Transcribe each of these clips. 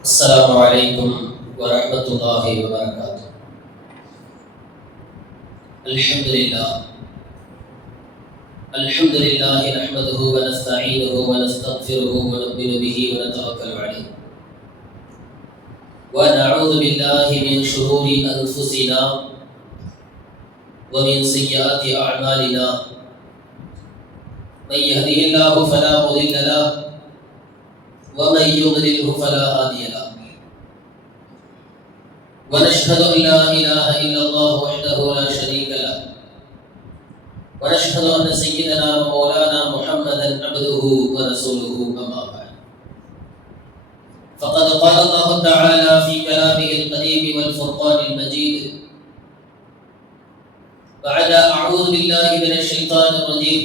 السلام عليكم ورحمة الله وبركاته. الحمد لله نحمده ونستعينه ونستغفره ونؤمن به ونتوكل عليه ونعوذ بالله من شرور أنفسنا ومن سيئات أعمالنا. من يهده الله فلا مضل له ومن يضلله فلا هادي له. ونشهد أن لا إله إلا الله وحده لا شريك له ونشهد أن سيدنا ومولانا محمدا عبده ورسوله أما بعد. فقد قال الله تعالى في كلامه القديم والفرقان المجيد بعد أعوذ بالله من الشيطان الرجيم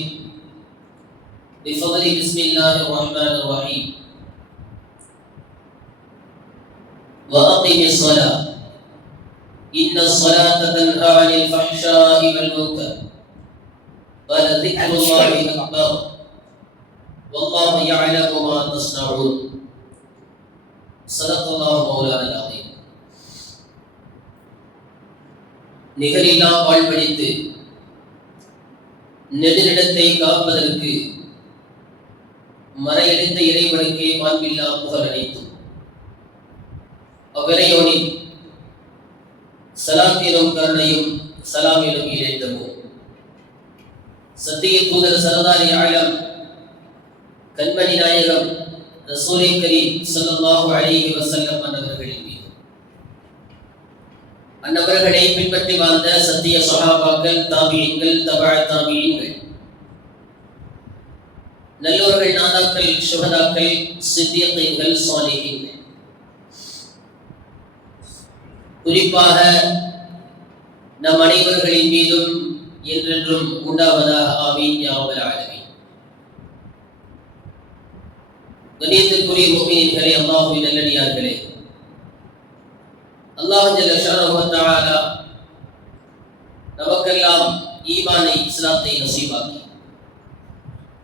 بفضل بسم الله الرحمن الرحيم. وأقم الصلاة إن الصلاة تنهى عن الفحشاء والمنكر ولذكر الله أكبر والله يعلم ما تصنعون. صدق الله مولانا العظيم. நிகரில்லா வாழ்வழித்து நெடுநிலத்தை காப்பதற்கு மறையடித்த இறைவனுக்கே மாண்பில்லா புகழ் அனைத்தும். அவ்விறையோனின் சலாத்திலும் கருணையும் சலாமிலும் இழைத்தமோ சத்திய தூதர் சரதாரி ஆலம் கண்மணி நாயகம் ரசூலை கரீம் ஸல்லல்லாஹு அலைஹி வஸல்லம் அன்னவர்களின் மீது அன்னவர்களை பின்பற்றி வாழ்ந்த சத்திய சஹாபாக்கள், தாபிஈன்கள், தபஅ தாபிஈன்கள், நல்லோர்கள், நாதாக்கள், ஷுஹதாக்கள், சித்தியீன்கள், சாலிஹீன்கள், குறிப்பாக நம் அனைவர்களின் மீதும் என்றென்றும் உண்டாவதாக ஆமீன் யா ரப்பல் ஆலமீன். கண்ணியத்திற்குரிய முஃமினீன்களே, அல்லாஹ்வின் நல்லடியார்களே, அல்லாஹ் ஜல்ல ஷானஹு வ தஆலா நமக்கெல்லாம் ஈமானை, இஸ்லாத்தை நசீபாக்கி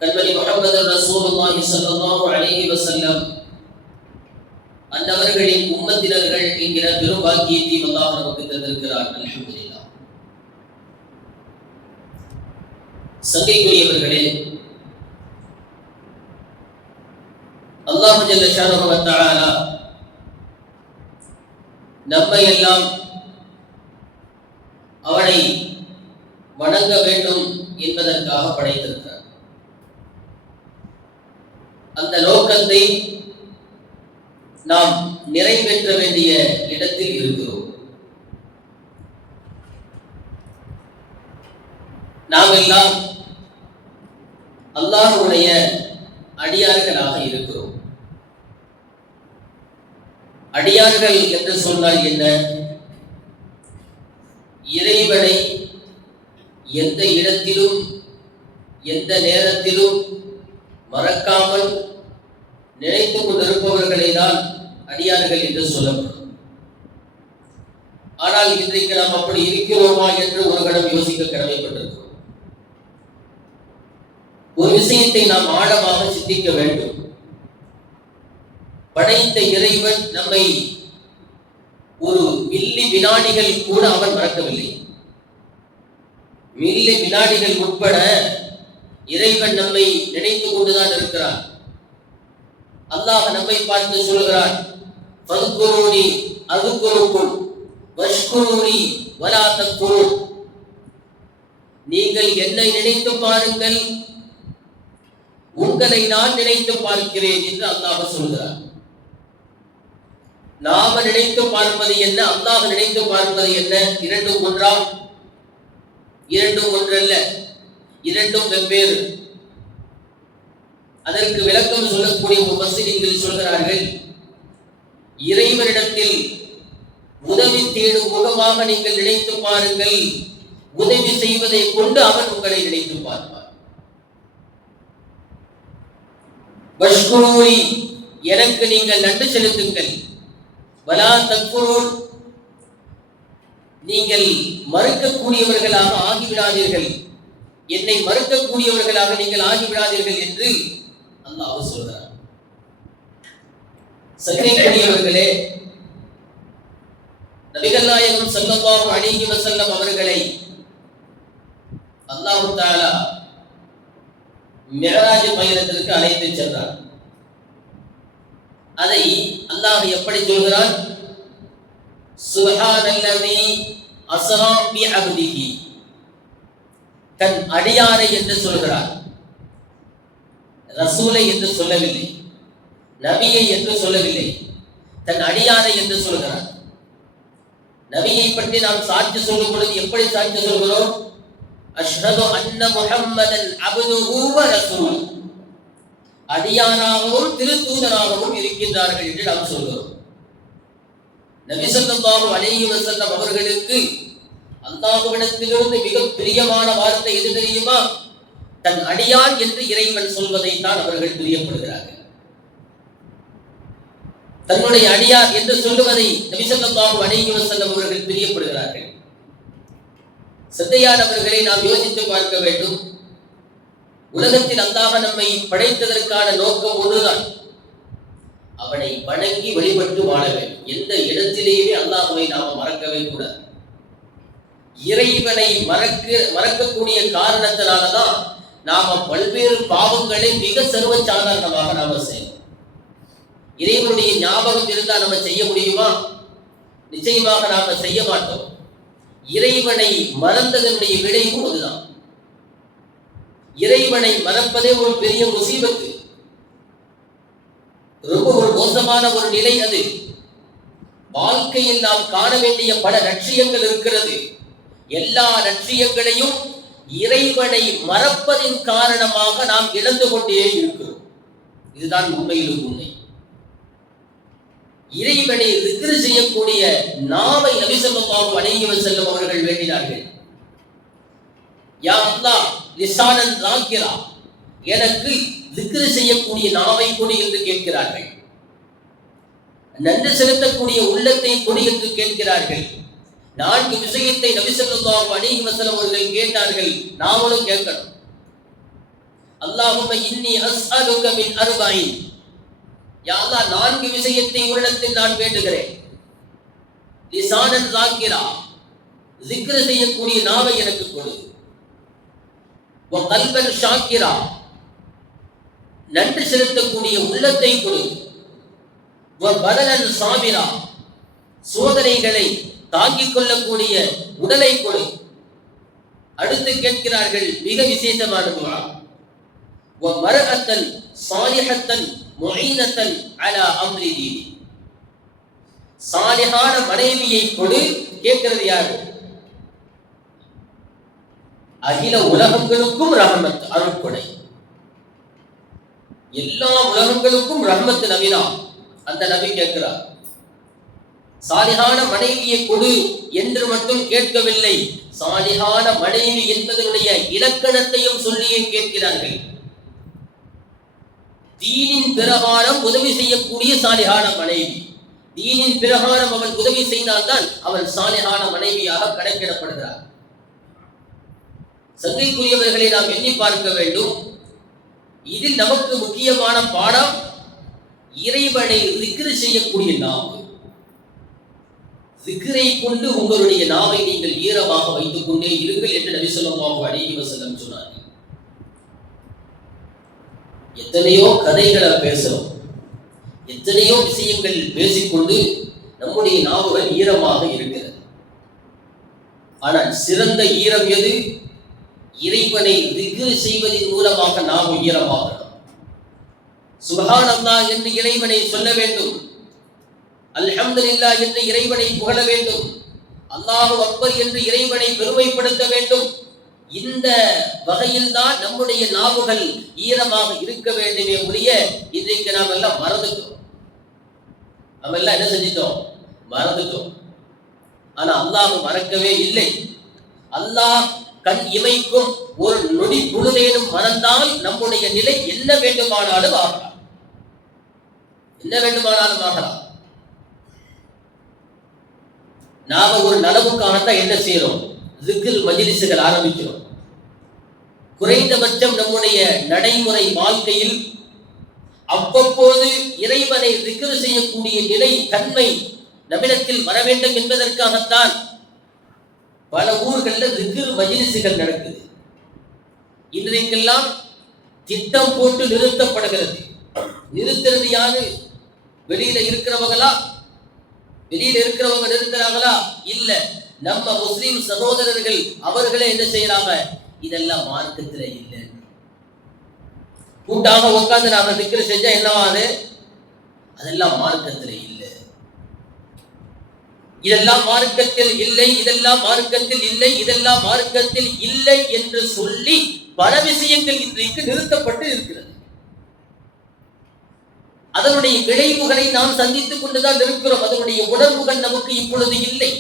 கண்மணி முஹம்மது ரசூலுல்லாஹி ஸல்லல்லாஹு அலைஹி வஸல்லம் அன்னவர்களின் உம்மத்தினர்கள் என்கிற பெரும் பாக்கியத்தை அல்லாஹ் நமக்கு தந்திருக்கிறார். அல்ஹம்துலில்லாஹ். சங்கைக்குரியவர்களே, அல்லாஹ் ஜல்ல ஷானஹு வ தஆலா நம்மை எல்லாம் அவனை வணங்க வேண்டும் என்பதற்காக படைத்திருக்கிறார். அந்த நோக்கத்தை நாம் நிறைவேற்ற வேண்டிய இடத்தில் இருக்கிறோம். நாம் எல்லாம் அல்லாஹ்வுடைய அடியார்களாக இருக்கிறோம். அடியார்கள் என்று சொன்னால் என்ன? இறைவனை எந்த இடத்திலும் எந்த நேரத்திலும் மறக்காமல் நினைத்துக் கொண்டிருப்பவர்களை தான் அடியார்கள் என்று சொல்லப்படும். ஆனால் இன்றைக்கு நாம் அப்படி இருக்கிறோமா என்று ஒரு கணம் யோசிக்க கடமைப்பட்டிருக்கிறோம். ஒரு விஷயத்தை நாம் ஆழமாக சிந்திக்க வேண்டும். படைத்த இறைவன் நம்மை ஒரு மில்லி வினாடிகள் கூட அவன் மறக்கவில்லை. மில்லி வினாடிகள் உட்பட இறைவன் நம்மை நினைத்துக் கொண்டுதான் இருக்கிறான். அல்லாஹ் நம்மை பார்த்து சொல்கிறான், ஃபத்குரூனி அذ்குருக்கும் வஷ்குரூனி வலா தக்ஃபுரூன். நீங்கள் என்னை நினைத்து பாருங்கள், உங்களை நான் நினைத்து பார்க்கிறேன் என்று அல்லாஹ் சொல்கிறார். நாம நினைத்து பார்ப்பது என்ன, அல்லாஹ் நினைத்து பார்ப்பது என்ன? இரண்டும் ஒன்றா? இரண்டும் ஒன்றல்ல, இரண்டும் வெவ்வேறு. அதற்கு விளக்கம் சொல்லக்கூடிய முஃபஸ்ஸிரீன்கள் சொல்கிறார்கள், இறைவனிடத்தில் உதவி தேடும் முகமாக நீங்கள் நினைத்து பாருங்கள், உதவி செய்வதை கொண்டு அவன் உங்களை நினைத்து பார்ப்பார். வஷ்குரூனி, எனக்கு நீங்கள் நன்றி செலுத்துங்கள். வலா தக்ஃபுரூன், நீங்கள் மறுக்கக்கூடியவர்களாக ஆகிவிடாதீர்கள், என்னை மறுக்கக்கூடியவர்களாக நீங்கள் ஆகிவிடாதீர்கள் என்று அல்லாஹ் சொல்கிறார். சங்கைக்குரியவர்களே, நபிகள் நாயகம் ஸல்லல்லாஹு அலைஹி வஸல்லம் அவர்களை அல்லாஹ் தஆலா மிஅராஜ் பயணத்திற்கு அழைத்து சென்றார். அதை அல்லாஹ் எப்படி சொல்கிறான்? சுப்ஹானல்லஸீ அஸ்ரா பி அப்திஹி, தன் அடியாரை என்று சொல்கிறார். ரசூலை என்று சொல்லவில்லை, நபியை என்று சொல்லவில்லை, தன் அடியாரை என்று சொல்கிறார். நபியை பற்றி நாம் சாட்சி சொல்லும் பொழுது எப்படி சாட்சி சொல்கிறோம்? அஷ்ஹது அன்ன முஹம்மதன் அப்துஹு வ ரசூலுஹு, அடியாராகவும் திருத்தூதராகவும் இருக்கின்றார்கள் என்று நாம் சொல்கிறோம். நபி ஸல்லல்லாஹு அலைஹி வஸல்லம் அவர்களுக்கு அல்லாஹ்விடத்திலிருந்து மிக பிரியமான வார்த்தை எது தெரியுமா? தன் அடியான் என்று இறைவன் சொல்வதை தான் அவர்கள் பிரியப்படுகிறார்கள். தன்னுடைய அடியார் என்று சொல்லுவதை நபி ஸல்லல்லாஹு அலைஹி வஸல்லம் அவர்கள் பிரியப்படுகிறார்கள். சத்தையானவர்களை நாம் யோசித்து பார்க்க வேண்டும். உலகத்தில் அல்லாஹ் நம்மை படைத்ததற்கான நோக்கம் ஒன்றுதான், அவனை வணங்கி வழிபட்டு வாழ வேண்டும். எந்த இடத்திலேயுமே அல்லாஹ்வை நாம மறக்கவே கூடாது. இறைவனை மறக்கக்கூடிய காரணத்தினாலதான் நாம பல்வேறு பாவங்களை மிக சர்வ சாதாரணமாக நாம செய்யணும். இறைவனுடைய ஞாபகம் இருந்தால் நம்ம செய்ய முடியுமா? நிச்சயமாக நாம செய்ய மாட்டோம். இறைவனை மறந்ததனுடைய விளைவு அதுதான். இறைவனை மறப்பதே ஒரு பெரிய முசீபத்து, ரொம்ப ஒரு மோசமான ஒரு நிலை அது. வாழ்க்கையில் நாம் காண வேண்டிய பல லட்சியங்கள் இருக்கிறது. எல்லா லட்சியங்களையும் இறைவனை மறப்பதின் காரணமாக நாம் இழந்து கொண்டே இருக்கிறோம். இதுதான் உண்மையிலும் உண்மை. இறைவனை திக்ர் செய்யக்கூடிய நாவை நபி ஸல்லல்லாஹு அலைஹி வஸல்லம் அவர்கள் வேண்டினார்கள். யா அல்லாஹ் லிசானன் ராக்கிரா, எனக்கு திக்ர் செய்யக்கூடிய நாவை கொடு என்று கேட்கிறார்கள். நன்றி செலுத்தக்கூடிய உள்ளத்தை கொடு என்று கேட்கிறார்கள். 4 விஷயத்தை நபி ஸல்லல்லாஹு அலைஹி வஸல்லம் அவர்கள் கேட்டார்கள். நாமளும் கேட்கணும். அல்லாஹும்ம இன்னி அஸ்அலுக மின் அர்பஈன், யா அல்லாஹ் 4 விஷயத்தை உன்னிடத்தில் நான் வேண்டுகிறேன். லிசானன் ராக்கிரா, திக்ர் செய்யக்கூடிய நாவை எனக்கு கொடு. வ கல்பன் ஷாக்கிரா, நன்றி செலுத்தக்கூடிய உள்ளத்தை கொடு. வ பதனன் சாபிரா, சோதனைகளை தாங்கிக் கொள்ளக்கூடிய உடலை கொடு. அடுத்து கேட்கிறார்கள் மிக விசேஷமான துஆ, வ மர்அத்தன் சாலிஹத்தன் முஈனத்தன் அலா அம்ரி தீனி, சாலிஹான மனைவியை கொடு. கேட்கிறது யாரு? அகில உலகங்களுக்கும் ரஹ்மத், அருட்கொடை. எல்லா உலகங்களுக்கும் ரஹ்மத் நபிதான். அந்த நபி கேட்கிறார், சாலிஹான மனைவியை கொடு என்று மட்டும் கேட்கவில்லை, சாலிஹான மனைவி என்பதனுடைய இலக்கணத்தையும் சொல்லியே கேட்கிறார்கள். தீனின் பிரகாரம் உதவி செய்யக்கூடிய சாலிஹான மனைவி, தீனின் பிரகாரம் அவள் உதவி செய்தால்தான் அவள் சாலிஹான மனைவியாக கணக்கிடப்படுகிறார். சங்கைக்குரியவர்களை நாம் எண்ணி பார்க்க வேண்டும். இதில் நமக்கு முக்கியமான பாடம் இறைவனை திக்ர் செய்யக்கூடிய நாவு. திக்ரை கொண்டு உங்களுடைய நாவை நீங்கள் ஈரமாக வைத்துக் கொண்டே இருங்கள் என்று நபி ஸல்லல்லாஹு அலைஹி வஸல்லம் சொன்னார்கள். எத்தனையோ கதைகளை பேசுறோம், எத்தனையோ விஷயங்கள் பேசிக்கொண்டு நம்முடைய நாவுகள் ஈரமாக இருக்கிறது. ஆனால் சிறந்த ஈரம் எது? இறைவனை திக்ர் செய்வதன் மூலமாக நாம் ஈரமாகணும். சுப்ஹானல்லாஹ் என்று இறைவனை சொல்ல வேண்டும், அல்ஹம்துலில்லாஹ் என்று இறைவனை புகழ வேண்டும், அல்லாஹு அக்பர் என்று இறைவனை பெருமைப்படுத்த வேண்டும். இந்த வகையில் தான் நம்முடைய நாவுகள் ஈரமாக இருக்க வேண்டுமே ஒழிய இன்றைக்கு நாம் எல்லாம் மறந்துட்டோம். நம்ம எல்லாம் என்ன செஞ்சிட்டோம்? மறந்துட்டோம். ஆனா அல்லாஹ் மறக்கவே இல்லை. அல்லாஹ் கண் இமைக்கும் ஒரு நொடி பொழுதேனும் மறந்தால் நம்முடைய நிலை என்ன வேண்டுமானாலும் ஆகலாம், என்ன வேண்டுமானாலும் ஆகலாம். நாம ஒரு நலவுக்காகத்தான் என்ன செய்யறோம்? திக்ர் மஜ்லிஸ்கள் ஆரம்பிக்கிறோம். குறைந்தபட்சம் நம்முடைய நடைமுறை வாழ்க்கையில் அவ்வப்போது இறைவனை திக்ர் செய்யக்கூடிய நிலை தன்மை நம்மிடத்தில் வர வேண்டும் என்பதற்காகத்தான் பல ஊர்களில் திக்ர் மஜ்லிஸ்கள் நடக்குது. இன்றைக்கெல்லாம் திட்டம் போட்டு நிறுத்தப்படுகிறது. நிறுத்துறது யாரு? வெளியில இருக்கிறவங்களா? வெளியில இருக்கிறவங்க நிறுத்துறாங்களா? இல்ல, நம்ம முஸ்லிம் சகோதரர்கள் அவர்களே என்ன செய்யறாங்க? இதெல்லாம் மார்க்கத்துல இல்லை. கூட்டாக உட்கார்ந்து நாம திக்ர் செஞ்சா என்னவாது? அதெல்லாம் மார்க்கத்துல இல்லை. இதெல்லாம் மார்க்கத்தில் இல்லை, இதெல்லாம் மார்க்கத்தில் இல்லை, இதெல்லாம் மார்க்கத்தில் இல்லை என்று சொல்லி பல விஷயங்கள் இன்றைக்கு நிறுத்தப்பட்டு இருக்கிறது. அதனுடைய விளைவுகளை நாம் சந்தித்துக் கொண்டுதான் இருக்கிறோம். அதனுடைய உணர்வுகள் நமக்கு இப்பொழுது இல்லை.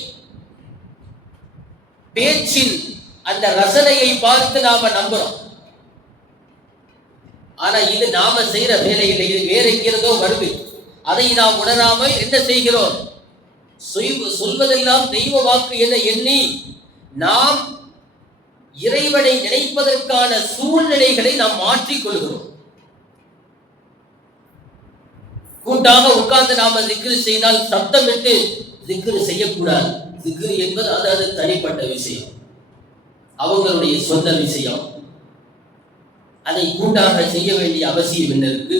பேச்சின் அந்த ரசனையை பார்த்து நாம நம்புறோம். ஆனா இது நாம செய்யற வேலையில் இது வேற எங்கிறதோ வருது. அதை நாம் உணராமல் என்ன செய்கிறோம்? சொல்வதெல்லாம் தெய்வ வாக்கு என எண்ணி நாம் இறைவனை நினைப்பதற்கான சூழ்நிலைகளை நாம் மாற்றிக் கொள்கிறோம். கூட்டாக உட்கார்ந்து நாம திக்ரு செய்தால் சப்தமிட்டு திக்ரு செய்யக்கூடாது. திக்ரு என்பது அது தனிப்பட்ட விஷயம், அவங்களுடைய சொந்த விஷயம். அதை கூட்டாக செய்ய வேண்டிய அவசியம் என்ன இருக்கு?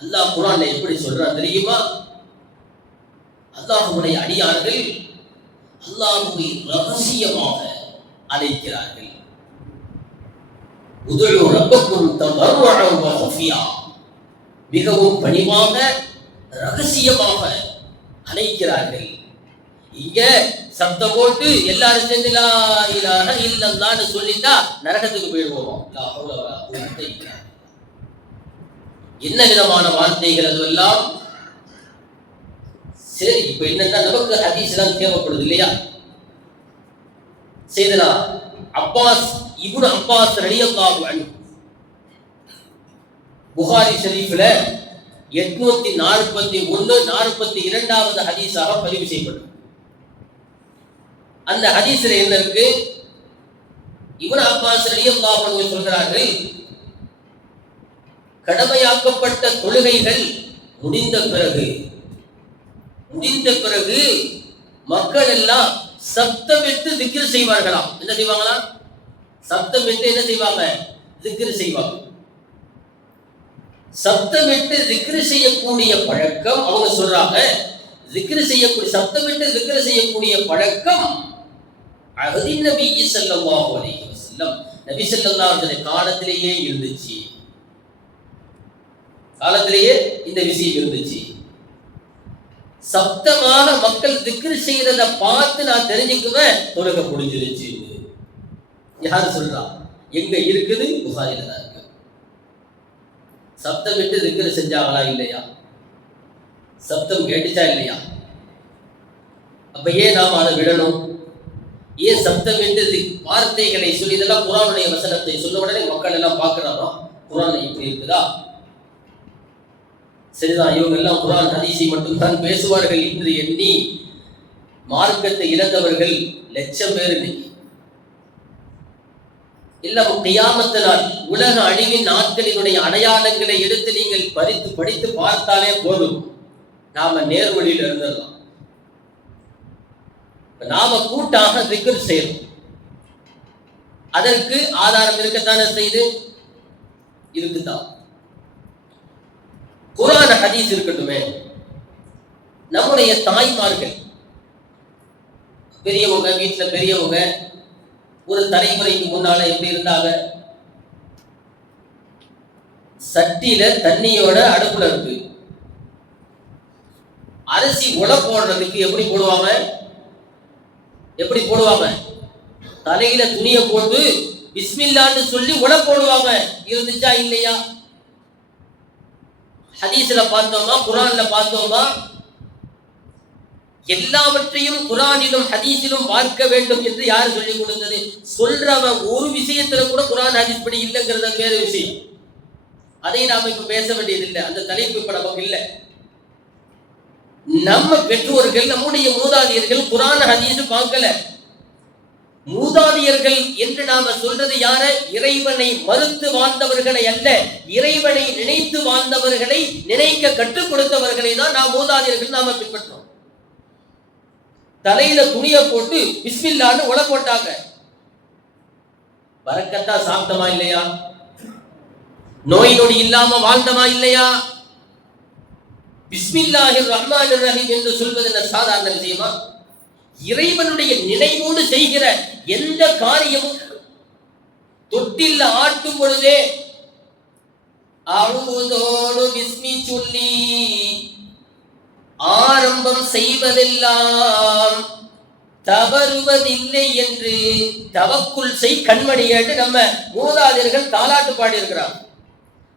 அல்லாஹ் குர்ஆன்ல எப்படி சொல்றான் தெரியுமா? அல்லாஹ்வுடைய அடியார்கள் அல்லாஹ்வை ரகசியமாக அழைக்கிறார்கள். உதுஉ ரப்பக்கும் ததர்ருஅன் வ ஹுஃபியா, மிகவும் பணிவாக ரகசியமாக அழைக்கிறார்கள். இங்க சப்தம் போட்டு எல்லாரும் சேர்ந்து லா இலாஹ இல்லல்லாஹ்னு சொல்லிட்டா நரகத்துக்கு போயிடுவோம். லா ஹவ்ல வலா குவத்த இல்லா. என்ன விதமான வார்த்தைகள் அதுவெல்லாம்? சரி, இப்ப என்னன்னா நமக்கு ஹதீஸ் எல்லாம் தேவைப்படுது இல்லையா? செய்தனா அப்பாஸ் இப்னு அப்பாஸ் ரலியல்லாஹு அன்ஹு புகாரி ஷரீஃப்ல 841 42வது ஹதீஸாக பதிவு செய்யப்பட்டது. அந்த ஹதீஸ்ல என்ன இருக்கு? இப்னு அப்பாஸ் ரலியல்லாஹு அன்ஹு சொல்கிறார்கள், கடமையாக்கப்பட்ட தொழுகைகள் முடிந்த பிறகு மக்கள் எல்லாம் சப்தமிட்டு திக்ர் செய்வார்களாம். என்ன செய்வாங்களா? சப்தமிட்டு என்ன செய்வாங்க? திக்ர் செய்வாங்க. சப்தமிட்டு திக்ர் செய்யக்கூடிய பழக்கம், அவங்க சொல்றாங்க, சப்தமிட்டு திக்ர் செய்யக்கூடிய பழக்கம் அஹ்தின் நபி ஸல்லல்லாஹு அலைஹி வஸல்லம், நபி ஸல்லல்லாஹு அலைஹி வஸல்லம் காலத்திலேயே இருந்துச்சு. காலத்திலேயே இந்த விஷயம் இருந்துச்சு. சப்தமாக மக்கள் திக்ர் செய்யறத பார்த்து நான் தெரிஞ்சுக்குவேன் தொழுகை முடிஞ்சிருச்சு. யாரு சொல்றா? எங்க இருக்குது? புகாரில தான் இருக்கு. சப்தம் விட்டு திக்ர் செஞ்சாங்களா இல்லையா? சப்தம் கேட்டுச்சா இல்லையா? அப்ப ஏன் நாம் அதை விடணும்? ஏன் சப்தம் விட்டு வார்த்தைகளை சொல்லி, இதெல்லாம் குர்ஆனுடைய வசனத்தை சொன்ன உடனே மக்கள் எல்லாம் பார்க்கிறாரோ குர்ஆன் இப்படி இருக்குதா? சரிதான், இவங்க எல்லாம் குர்ஆன் ஹதீஸை மட்டும்தான் பேசுவார்கள் என்று எண்ணி மார்க்கத்தை இழந்தவர்கள் லட்சம் பேர் இன்னைக்கு. இல்ல, கியாமத் நாள், உலக அழிவின் நாட்களினுடைய அடையாளங்களை எடுத்து நீங்கள் படித்து பார்த்தாலே போதும், நாம நேர்வழியில் இருந்துடலாம். நாம கூட்டாக திக்ர் செய்யணும். அதற்கு ஆதாரம் இருக்கத்தானே செய்து இருக்குதான். குர்ஆன் ஹதீஸ் இருக்கட்டுமே. நம்முடைய தாய்மார்கள், பெரியவங்க, வீட்டுல பெரியவங்க ஒரு தலைமுறைக்கு முன்னால எப்படி இருந்தாங்க? சட்டியில தண்ணியோட அடுப்புல இருக்கு. அரிசி உலை போடுறதுக்கு எப்படி போடுவாங்க? தலையில துணிய போட்டு பிஸ்மில்லான்னு சொல்லி உலை போடுவாங்க. இருந்துச்சா இல்லையா? ஹதீஸ்ல பார்த்தோமா, குர்ஆன்ல பார்த்தோமா? எல்லாவற்றையும் குர்ஆனிலும் ஹதீஸிலும் பார்க்க வேண்டும் என்று யார் சொல்லிக் கொடுத்தது? சொல்றவன் ஒரு விஷயத்துல கூட குர்ஆன் ஹதீஸ் படி இல்லைங்கிறது வேற விஷயம். அதை நாம இப்ப பேச வேண்டியது இல்லை. அந்த தலைப்பு இப்ப நமக்கு இல்லை. நம்ம பெற்றோர்கள், நம்முடைய மூதாதையர்கள் குர்ஆன் ஹதீஸ் பார்க்கல. மூதாதையர்கள் என்று நாம சொல்றது யார? இறைவனை மறுத்து வாழ்ந்தவர்களை அல்ல, இறைவனை நினைத்து வாழ்ந்தவர்களை, நினைக்க கற்றுக் கொடுத்தவர்களை தான் நாம் மூதாதையர்கள் நாம பின்பற்றோம். தலையில துணிய போட்டு பிஸ்மில்லான்னு உல போட்டாங்க. பரக்கத்தா சாப்பிட்டமா இல்லையா? நோய் நொடி இல்லாம வாழ்ந்தமா இல்லையா? பிஸ்மில்லாஹிர் ரஹ்மானிர் ரஹீம் என்று சொல்வது என்ன சாதாரண விஷயமா? இறைவனுடைய நினைவோடு செய்கிற எந்த காரியமும் தொட்டில் ஆட்டும் பொழுதே அழுவதோடு பிஸ்மி சொல்லி ஆரம்பம் செய்வதெல்லாம் தவறுவதில்லை என்று தவக்குள் செய் கண்மணியேட்டு நம்ம மூதாதையர்கள் தாலாட்டு பாடி இருக்கிறாங்க.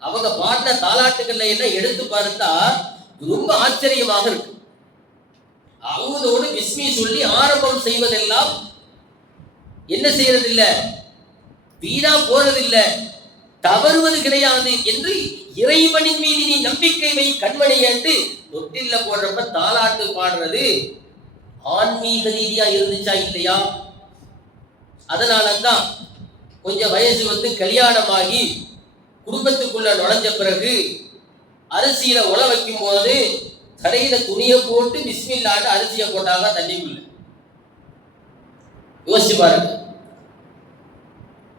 அவங்க பாடின தாலாட்டுகள்ல எல்லாம் எடுத்து பார்த்தா ரொம்ப ஆச்சரியமாக இருக்கு. அவங்களோடு பிஸ்மி சொல்லி ஆரம்பம் செய்வதெல்லாம் என்ன செய்யறதில்ல, வீணா போறதில்லை, தவறுவது கிடையாது என்று இறைவனின் மீது நீ நம்பிக்கை வை கண்மணி என்று தொட்டில்ல போடுறப்ப தாலாட்டு பாடுறது ஆன்மீக ரீதியா இருந்துச்சா இல்லையா? அதனாலதான் கொஞ்சம் வயசு வந்து கல்யாணமாகி குடும்பத்துக்குள்ள நுழைஞ்ச பிறகு அரிசியில உல வைக்கும் போது கடையில துணியை போட்டு பிஸ்மில்லான்னு அரிசியை போட்டாங்க தண்ணிக்குள்ள. யோசிச்சு பாருங்க.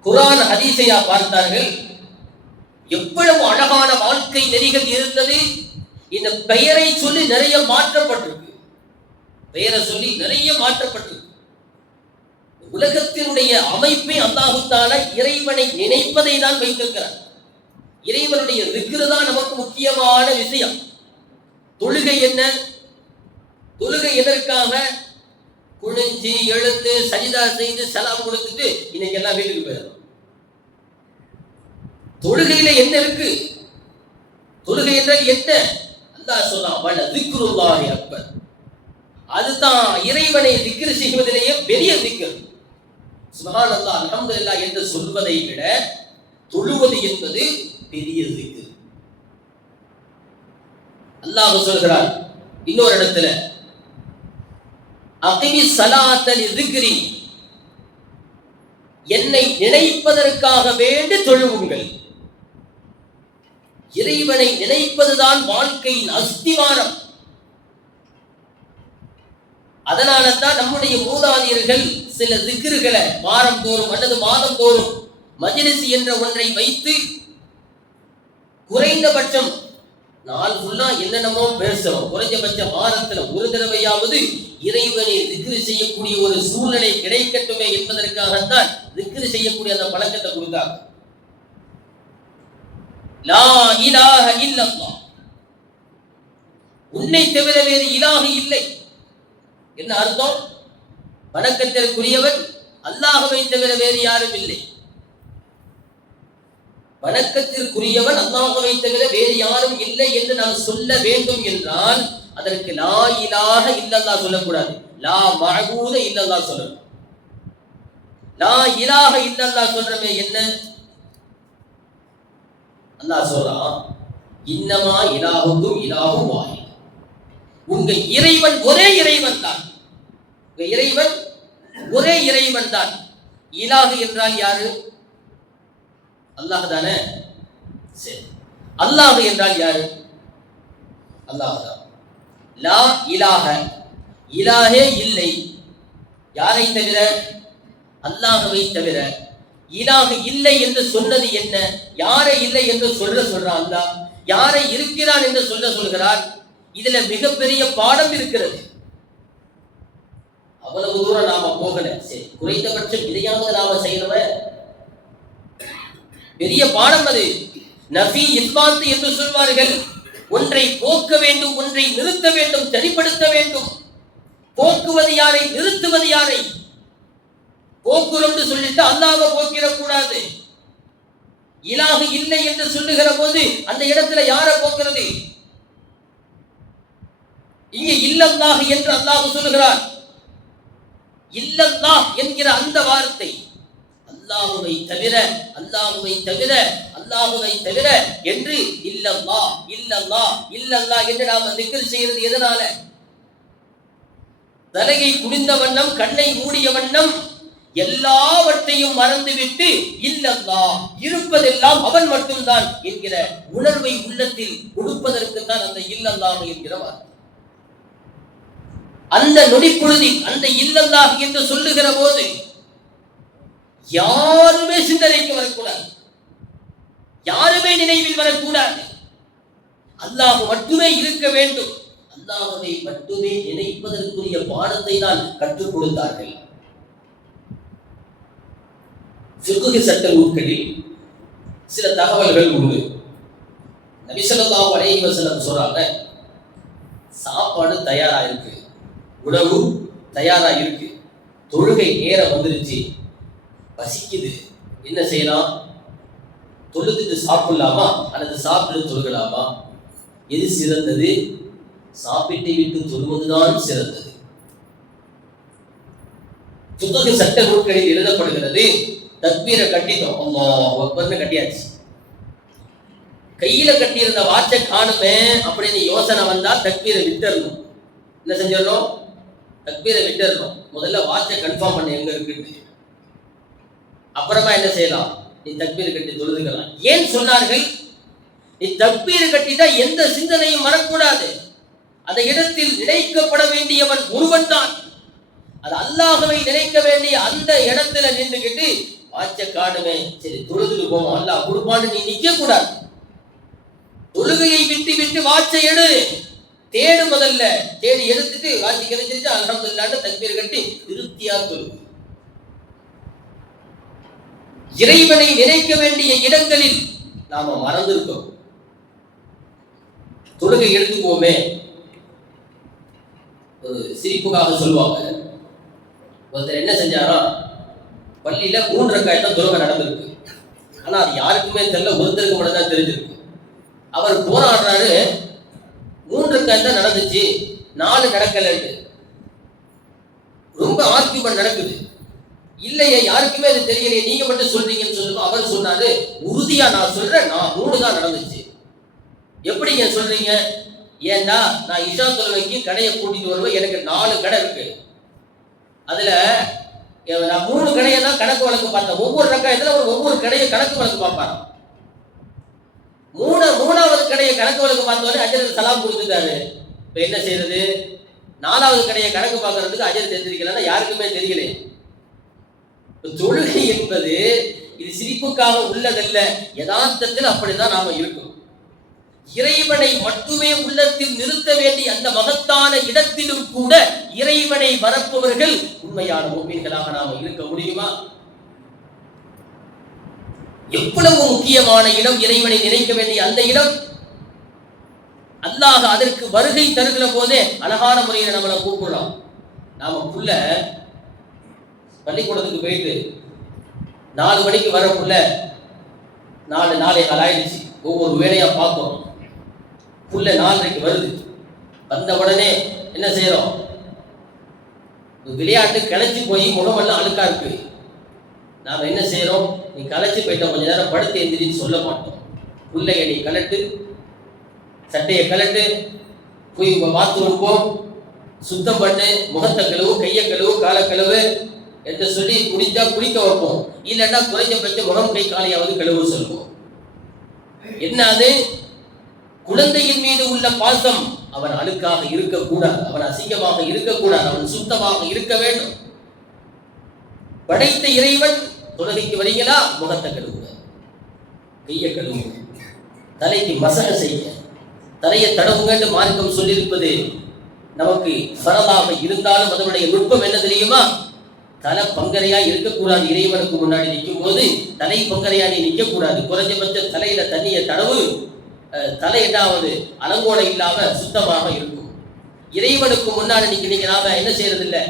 குர்ஆன் ஹதீஸையா பார்த்தார்கள்? எவ்வளவு அழகான வாழ்க்கை நெறிகள் இருந்தது. இந்த பெயரை சொல்லி நிறைய மாற்றப்பட்டிருக்கு. பெயரை சொல்லி நிறைய மாற்றப்பட்டிருக்கு. உலகத்தினுடைய அமைப்பை அல்லாஹ் தஆலா இறைவனை நினைப்பதை தான் வைத்திருக்கிறார். இறைவனுடைய திக்ர் தான் நமக்கு முக்கியமான விஷயம். தொழுகை என்ன? தொழுகை எதற்காக? குனிஞ்சு எழுந்து சஜிதா செய்து சலாம் கொடுத்துட்டு இன்னைக்கு எல்லாம் வீட்டுக்கு போயிடலாம். தொழுகையில என்ன இருக்கு? தொழுகை என்றால் என்ன? அல்லாஹ் சொல்றான் வல திக்ருல்லாஹி அக்பர். அதுதான் இறைவனை திக்ர் செய்வதிலேயே பெரிய திக்ர். சுப்ஹானல்லாஹ் அல்ஹம்துலில்லாஹ் என்று சொல்வதை விட தொழுவது என்பது பெரிய திக்ர். அல்லாஹ் சொல்கிறார் இன்னொரு இடத்துல அகிமி ஸலாத்த லிذிக்ரி, என்னை நினைப்பதற்காக வேண்டி தொழுவுங்கள். இறைவனை நினைப்பதுதான் வாழ்க்கையின் அஸ்திவாரம். அதனால தான் நம்முடைய மூதாதையர்கள் சில திக்ருகளை வாரம் தோறும் அல்லது மாதம் தோறும் மஜ்லிஸ் என்ற ஒன்றை வைத்து குறைந்தபட்சம் நாள் ஃபுல்லா என்னென்னமோ பேசுறோம், குறைஞ்சபட்ச வாரத்துல ஒரு தடவையாவது இறைவனை திக்ரு செய்யக்கூடிய ஒரு சூழ்நிலை கிடைக்கட்டுமே என்பதற்காகத்தான் திக்ரு செய்யக்கூடிய அந்த பழக்கத்தை கொடுத்தாங்க. லா இலாஹ இல்லல்லாஹ், உன்னை தவிர வேறு இலாஹ் இல்லை. என்ன அர்த்தம்? வணக்கத்திற்குரியவன் அல்லாஹ்வை தவிர வேறு யாரும் இல்லை. வணக்கத்திற்குரியவன் அல்லாஹ்வை தவிர வேறு யாரும் இல்லை என்று நாம் சொல்ல வேண்டும் என்றால் அதற்கு லா இலாஹ இல்லல்லாஹ் சொல்லக்கூடாது, லா மஅபூத இல்லல்லாஹ் சொல்லணும். லா இலாஹ இல்லல்லாஹ் சொல்றமே என்ன? அல்லாஹ் சொல்றான் இன்னமா இலாஹுக்கும் இலாஹு வாஹித், உங்க இறைவன் ஒரே இறைவன் தான். உங்க இறைவன் ஒரே இறைவன் தான். இலாஹு என்றால் யாரு? அல்லாஹ் தானே. சரி, அல்லாஹ் என்றால் யாரு? அல்லாஹ் தான். லா இலாஹ, இலாஹே இல்லை யாரை தவிர? அல்லாஹ்வை தவிர. இலாஹ் இல்லை என்று சொன்னது என்ன? யாரை இல்லை என்று சொல்றான் அல்லாஹ், யாரை இருக்கிறான் என்று சொல்கிறார். இதுல மிகப்பெரிய பாடம் இருக்கிறது. அவ்வளவு தூரம் நாம போகல. சரி, குறைந்தபட்சம் இதையாவது நாம செய்யறவன் பெரிய பாடம் அது. நபி இஸ்பாத் என்று சொல்வார்கள். ஒன்றை போக்க வேண்டும், ஒன்றை நிறுத்த வேண்டும், சரிப்படுத்த வேண்டும். போக்குவது யாரை? நிறுத்துவது யாரை? போக்குறோம் சொல்லிட்டு அல்லாஹ்வை போக்கிடக்கூடாது. இலாஹ் இல்லை என்று சொல்லுகிற போது அந்த இடத்துல யாரை போக்குறது? இங்கே இல்லல்லாஹ் என்று அல்லாஹ் சொல்லுகிறார். இல்லல்லாஹ் என்கிற அந்த வார்த்தை அல்லாஹ்வை தவிர, அல்லாஹ்வை தவிர, அல்லாஹ்வை தவிர என்று இல்லல்லாஹ் இல்லல்லாஹ் இல்லல்லாஹ் என்று நாம திக்ர் செய்யறது எதனால? தலையை குனிந்த வண்ணம், கண்ணை மூடிய வண்ணம் எல்லாவற்றையும் மறந்துவிட்டு இல்லல்லாஹ், இருப்பதெல்லாம் அவன் மட்டும்தான் என்கிற உணர்வை உள்ளத்தில் கொடுப்பதற்கு தான் அந்த இல்லல்லாஹ் என்கிற வார்த்தை. அந்த நொடிப்பொழுதில் அந்த இல்லல்லாஹ் என்று சொல்லுகிற போது யாருமே சிந்தனைக்கு வரக்கூடாது, யாருமே நினைவில் வரக்கூடாது. அல்லாஹ் மட்டுமே இருக்க வேண்டும். அல்லாஹ்வை மட்டுமே நினைப்பதற்குரிய பாடத்தை தான் கற்றுக் கொடுத்தார்கள். ஃபிக்ஹ் சட்ட நூல்களில் சில தகவல்கள் உண்டு. நபி ஸல்லல்லாஹு அலைஹி வஸல்லம் சொல்றாங்க, சாப்பாடு தயாரா இருக்கு, உணவு தயாரா இருக்கு, தொழுகை நேரம் வந்துருச்சு, பசிக்குது, என்ன செய்யலாம்? தொழுதுட்டு சாப்பிடலாமா அல்லது சாப்பிட்டு தொழுகலாமா? எது சிறந்தது? சாப்பிட்டை விட்டு தொழுவதுதான் சிறந்தது. ஃபிக்ஹ் சட்ட நூல்களில் எழுதப்படுகிறது, தக்பீரை கட்டிட்டோம், அல்லாஹ் அக்பர்னு கட்டியாச்சு, கையில கட்டியிருந்த வாட்சை காணுமே அப்படின்னு யோசனை வந்தா தக்பீரை விட்டுறணும். என்ன செஞ்சிடணும்? தக்பீரை விட்டுறணும். முதல்ல வாட்சை கன்ஃபார்ம் பண்ண எங்க இருக்கு, அப்புறமா என்ன செய்யலாம்? நீ தக்பீர் கட்டி தொழுதுக்கலாம். ஏன் சொன்னார்கள்? நீ தக்பீர் கட்டிட்டா எந்த சிந்தனையும் வரக்கூடாது. அந்த இடத்தில் நினைக்கப்பட வேண்டியவன் ஒருவன் தான். அது அல்லாஹ்வை நினைக்க வேண்டிய அந்த இடத்துல நின்றுகிட்டு வாட்ச காணுமே, சரி தொழுதுட்டு போவோம், அல்லாஹ் கொடுப்பான்னு நீ நிக்க கூடாது. தொழுகையை விட்டு விட்டு வாட்சை எடு, தேடு, முதல்ல தேடி எடுத்துட்டு வாட்சி கிடைச்சிருச்சு அல்ஹம்துலில்லாஹ் தக்பீர் கட்டி திருப்தியா தொழு. இறைவனை நினைக்க வேண்டிய இடங்களில் நாம மறந்திருக்கோம். தொழுகை எடுத்துக்கோமே, ஒரு சிரிப்புக்காக சொல்லுவாங்க, ஒருத்தர் என்ன செஞ்சாரா, பள்ளியில 3 ரக்காயத் தான் தொழுகை நடந்திருக்கு, ஆனா அது யாருக்குமே தெரியல, ஒருத்தருக்கு மட்டும் தான் தெரிஞ்சிருக்கு. அவர் போராடுறாரு, 3 ரக்காயத் தான் நடந்துச்சு, 4 நடக்கல, ரொம்ப ஆர்கியூமெண்ட் நடக்குது. இல்லையே, யாருக்குமே அது தெரியலையே, நீங்க மட்டும் சொல்றீங்கன்னு சொல்லுங்க. அவர் சொன்னாரு, உறுதியா நான் சொல்றேன், நான் 3 தான் நடந்துச்சு. எப்படிங்க சொல்றீங்க? ஏன்னா நான் இஷா தொழுகைக்கு கடையை கூட்டிட்டு வருவேன், எனக்கு 4 கடை இருக்கு, அதுல நான் 3 கடையை தான் கணக்கு வழக்கு பார்த்தேன். ஒவ்வொரு ரக்காயத்துல ஒவ்வொரு கடையை கணக்கு வழக்கு பார்ப்பாராம். மூணாவது கடையை கணக்கு வழக்கு பார்த்தோன்னே அஜர் சலாம் கொடுத்துட்டாரு. இப்ப என்ன செய்யறது? 4வது கடையை கணக்கு பார்க்கறதுக்கு அஜர் தெரிஞ்சிருக்கலன்னா யாருக்குமே தெரியல. தொழுகை என்பது இது சிரிப்புக்காக உள்ளதல்ல, யதார்த்தத்தில் அப்படிதான் நாம இருக்கோம். இறைவனை மட்டுமே உள்ளத்தில் நிறுத்த வேண்டிய அந்த மகத்தான இடத்திலும் கூட இறைவனை மறப்பவர்கள் உண்மையான முஃமின்களாக நாம இருக்க முடியுமா? எவ்வளவு முக்கியமான இடம் இறைவனை நினைக்க வேண்டிய அந்த இடம். அல்லாஹ் அதற்கு வருகை தருகிற போதே அழகான முறையில் நம்மளை கூப்பிடுறோம். நாம புள்ள பள்ளிக்கூடத்துக்கு போயிட்டு 4 மணிக்கு வரக்குள்ள 4:45 ஆயிடுச்சு, ஒவ்வொரு வேலையா பார்க்கிறோம். புள்ள 4:30க்கு வருது, வந்த உடனே என்ன செய்யறோம்? விளையாட்டு கிளச்சி போய் முகமெல்லாம் அழுக்கா இருக்கு, நாம என்ன செய்யறோம்? நீ களைச்சு போயிட்ட, கொஞ்ச நேரம் படுத்து எந்திரின்னு சொல்ல மாட்டோம். புள்ளைய நீ கலட்டு, சட்டையை கலட்டு, போய் பாத்ரூம் போ, சுத்தம் பண்ணு, முகத்தை கழுவு, கையை கழுவு, காலை கழுவு என்று சொல்லி குடிச்சா குடிக்க வைப்போம். இல்லைன்னா குறைஞ்சபட்ச முகம் கை காலையாவது கழுவு சொல்லுவோம். என்ன அது? குழந்தையின் மீது உள்ள பாசம். அவன் அழுக்காக இருக்கக்கூடாது, அவன் அசிங்கமாக இருக்கக்கூடாது, அவன் சுத்தமாக இருக்க வேண்டும். படைத்த இறைவன் தொழுகைக்கு வரீங்களா, முகத்தை கழுவுங்க, கையை கழுவுங்க, தலைக்கு மசக செய்ய, தலையை தடவுங்க மார்க்கம் சொல்லியிருப்பது நமக்கு ஃபரலாக இருந்தாலும் அதனுடைய நுட்பம் என்ன தெரியுமா? தலை பங்கரையா இருக்கக்கூடாது. இறைவனுக்கு முன்னாடி நிற்கும் போது தலை பங்கரையா நீ நிற்கக்கூடாது. குறைஞ்சபட்ச தலையில தண்ணிய தடவு, தலை என்னாவது அலங்கோலை இல்லாம சுத்தமாக இருக்கும். இறைவனுக்கு முன்னாடி நிற்கிறாம என்ன செய்யறது இல்லை.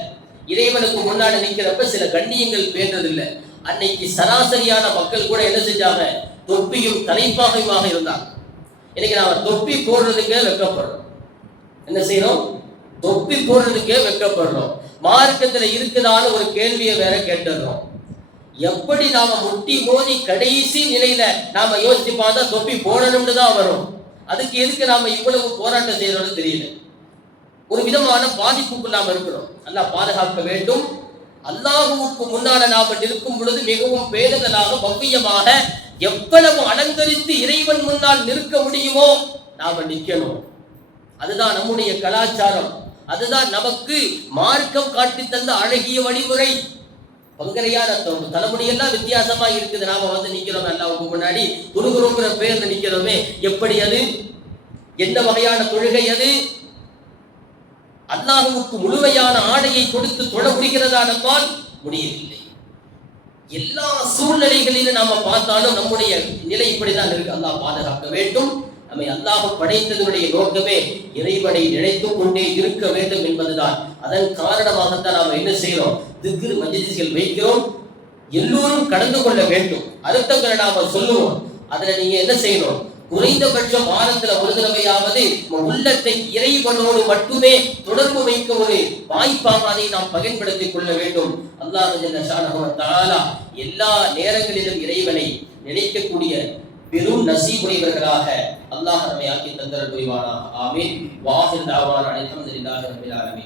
இறைவனுக்கு முன்னாடி நிற்கிறப்ப சில கண்ணியங்கள் பேண்டது இல்லை. அன்னைக்கு சராசரியான மக்கள் கூட என்ன செஞ்சாங்க? தொப்பியும் தலைப்பாகையுமாக இருந்தாங்க. இன்னைக்கு நாம தொப்பி போடுறதுக்கே வெட்கப்படுறோம். என்ன செய்யறோம்? தொப்பி போடுறதுக்கே வெட்கப்படுறோம். மார்க்கத்துல இருக்குதான்னு ஒரு கேள்வியை வேற கேட்டுறோம். எப்படி நாம முட்டி மோதி கடைசி நிலையில நாம யோசிச்சு பார்த்தா தொப்பி போடணும்னு தான் வரும். அதுக்கு எதுக்கு நாம இவ்வளவு போராட்டம் செய்யறோம்னு தெரியல. ஒரு விதமான பாதிப்புக்கு நாம இருக்கிறோம். அல்லாஹ் பாதுகாக்க வேண்டும். அல்லாஹுவுக்கு முன்னால நாம நிற்கும் பொழுது மிகவும் பேணுதலாக பவ்யமாக எவ்வளவு அலங்கரித்து இறைவன் முன்னால் நிற்க முடியுமோ நாம நிற்கணும். அதுதான் நம்முடைய கலாச்சாரம், அதுதான் நமக்கு மார்க்கம் காட்டி தந்த அழகிய வழிமுறை. பங்கரையான தலைமுடியெல்லாம் வித்தியாசமா இருக்குது. நாம நிக்கிறோம் அல்லாஹ்வுக்கு முன்னாடி துருகுருங்கிற பேர்ல நிக்கிறோமே, எப்படி அது? எந்த வகையான தொழுகை அது? அல்லாஹ்வுக்கு முழுமையான ஆடையை கொடுத்து தொழ முடிகிறதா? நம்மால் முடியவில்லை. எல்லா சூழ்நிலைகளிலும் நாம பார்த்தாலும் நம்முடைய நிலை இப்படிதான் இருக்கு. அல்லாஹ் பாதுகாக்க வேண்டும். நம்மை அல்லாஹ் படைத்ததனுடைய நோக்கமே இறைவனை நினைத்துக் கொண்டே இருக்க வேண்டும் என்பதுதான். அதன் காரணமாகத்தான் நாம என்ன செய்யறோம்? திக்ர் மஜ்லிஸ்கள் வைக்கிறோம். எல்லோரும் கடந்து கொள்ள வேண்டும். அர்த்தங்களை நாம சொல்லுவோம். அதுல நீங்க என்ன செய்யணும்? குறைந்தபட்சம் வாரத்துல ஒரு தடவையாவது உள்ளத்தை இறைவனோடு மட்டுமே தொடர்பு வைக்க ஒரு வாய்ப்பாக அதை நாம் பயன்படுத்திக் கொள்ள வேண்டும். அல்லாஹ் ஜல்ல ஷானஹு வ தஆலா எல்லா நேரங்களிலும் இறைவனை நினைக்கக்கூடிய பெரும் நசீபுடையவர்களாக அல்லாஹ் நம்மை ஆக்கி தந்தர புரிவானாக. ஆமீன். வாஹிர் தஅவானா அல்ஹம்துலில்லாஹி ரப்பில் ஆலமீன்.